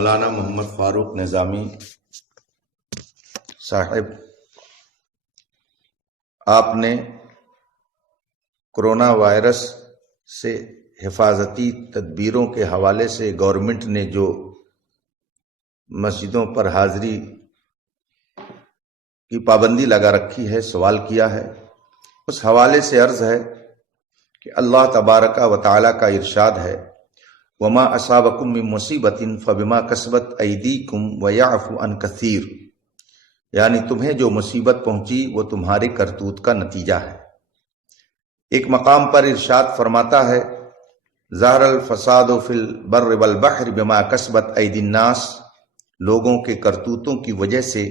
مولانا محمد فاروق نظامی صاحب، آپ نے کرونا وائرس سے حفاظتی تدبیروں کے حوالے سے گورنمنٹ نے جو مسجدوں پر حاضری کی پابندی لگا رکھی ہے، سوال کیا ہے، اس حوالے سے عرض ہے کہ اللہ تبارک و تعالی کا ارشاد ہے، وما اصابکم من مصیبت فبما کسبت ایدیکم ویعفو عن کثیر، یعنی تمہیں جو مصیبت پہنچی وہ تمہارے کرتوت کا نتیجہ ہے۔ ایک مقام پر ارشاد فرماتا ہے، ظہر الفساد فی البر والبحر بما کسبت ایدی الناس، لوگوں کے کرتوتوں کی وجہ سے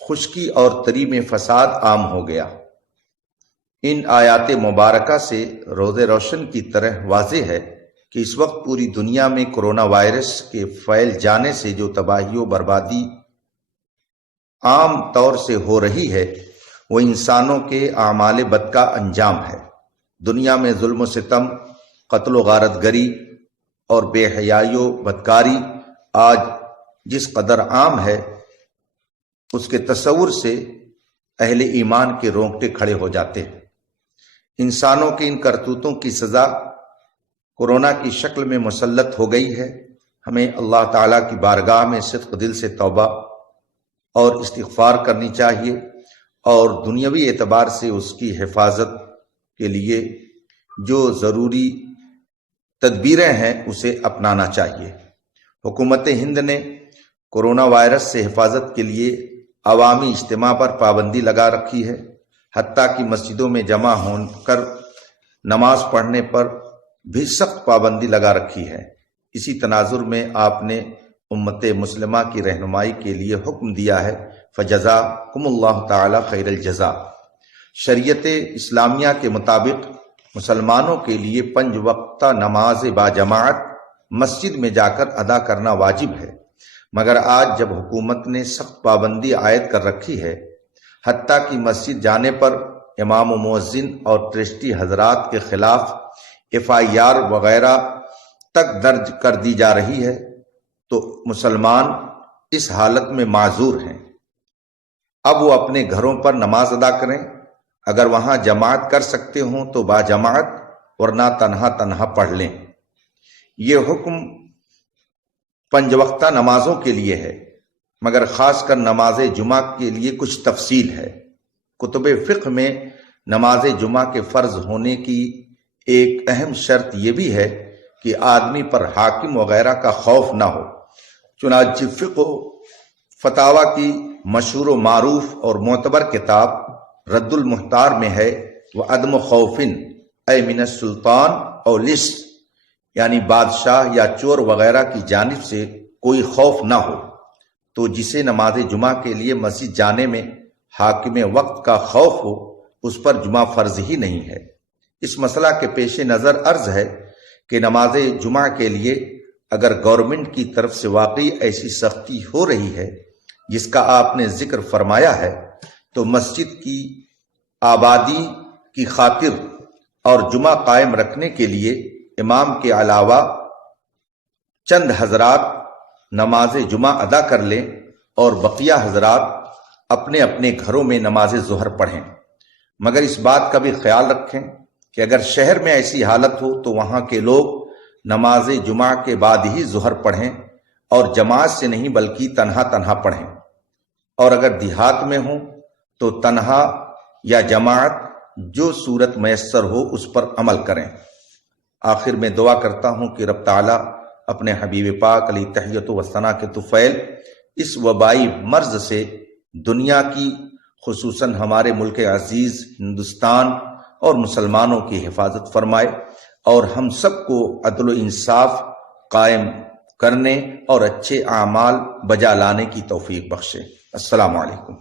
خشکی اور تری میں فساد عام ہو گیا۔ ان آیات مبارکہ سے روز روشن کی طرح واضح ہے کہ اس وقت پوری دنیا میں کرونا وائرس کے پھیل جانے سے جو تباہی و بربادی عام طور سے ہو رہی ہے، وہ انسانوں کے اعمال بد کا انجام ہے۔ دنیا میں ظلم و ستم، قتل و غارت گری اور بے حیائی و بدکاری آج جس قدر عام ہے، اس کے تصور سے اہل ایمان کے رونگٹے کھڑے ہو جاتے ہیں۔ انسانوں کے ان کرتوتوں کی سزا کورونا کی شکل میں مسلط ہو گئی ہے۔ ہمیں اللہ تعالیٰ کی بارگاہ میں صدق دل سے توبہ اور استغفار کرنی چاہیے، اور دنیاوی اعتبار سے اس کی حفاظت کے لیے جو ضروری تدبیریں ہیں اسے اپنانا چاہیے۔ حکومت ہند نے کورونا وائرس سے حفاظت کے لیے عوامی اجتماع پر پابندی لگا رکھی ہے، حتیٰ کہ مسجدوں میں جمع ہو کر نماز پڑھنے پر بھی سخت پابندی لگا رکھی ہے۔ اسی تناظر میں آپ نے امت مسلمہ کی رہنمائی کے لیے حکم دیا ہے، فجزاکم اللہ تعالی خیر الجزا۔ شریعت اسلامیہ کے مطابق مسلمانوں کے لیے 5 وقتہ نماز باجماعت مسجد میں جا کر ادا کرنا واجب ہے، مگر آج جب حکومت نے سخت پابندی عائد کر رکھی ہے، حتیٰ کہ مسجد جانے پر امام و مؤذن اور ٹرسٹی حضرات کے خلاف FIR وغیرہ تک درج کر دی جا رہی ہے، تو مسلمان اس حالت میں معذور ہیں۔ اب وہ اپنے گھروں پر نماز ادا کریں، اگر وہاں جماعت کر سکتے ہوں تو باجماعت، ورنہ تنہا تنہا پڑھ لیں۔ یہ حکم 5 وقتہ نمازوں کے لیے ہے، مگر خاص کر نماز جمعہ کے لیے کچھ تفصیل ہے۔ کتب فقہ میں نماز جمعہ کے فرض ہونے کی ایک اہم شرط یہ بھی ہے کہ آدمی پر حاکم وغیرہ کا خوف نہ ہو۔ چنانچہ فقہ و فتاوی کی مشہور و معروف اور معتبر کتاب رد المحتار میں ہے، وعدم خوف اے من السلطان او لص، یعنی بادشاہ یا چور وغیرہ کی جانب سے کوئی خوف نہ ہو۔ تو جسے نماز جمعہ کے لیے مسجد جانے میں حاکم وقت کا خوف ہو، اس پر جمعہ فرض ہی نہیں ہے۔ اس مسئلہ کے پیش نظر عرض ہے کہ نماز جمعہ کے لیے اگر گورنمنٹ کی طرف سے واقعی ایسی سختی ہو رہی ہے جس کا آپ نے ذکر فرمایا ہے، تو مسجد کی آبادی کی خاطر اور جمعہ قائم رکھنے کے لیے امام کے علاوہ چند حضرات نماز جمعہ ادا کر لیں اور بقیہ حضرات اپنے اپنے گھروں میں نماز ظہر پڑھیں۔ مگر اس بات کا بھی خیال رکھیں کہ اگر شہر میں ایسی حالت ہو تو وہاں کے لوگ نماز جمعہ کے بعد ہی ظہر پڑھیں، اور جماعت سے نہیں بلکہ تنہا تنہا پڑھیں، اور اگر دیہات میں ہوں تو تنہا یا جماعت، جو صورت میسر ہو اس پر عمل کریں۔ آخر میں دعا کرتا ہوں کہ رب تعالیٰ اپنے حبیب پاک علیہ تحیت و ثنا کے طفیل اس وبائی مرض سے دنیا کی، خصوصاً ہمارے ملک عزیز ہندوستان اور مسلمانوں کی حفاظت فرمائے، اور ہم سب کو عدل و انصاف قائم کرنے اور اچھے اعمال بجا لانے کی توفیق بخشے۔ السلام علیکم۔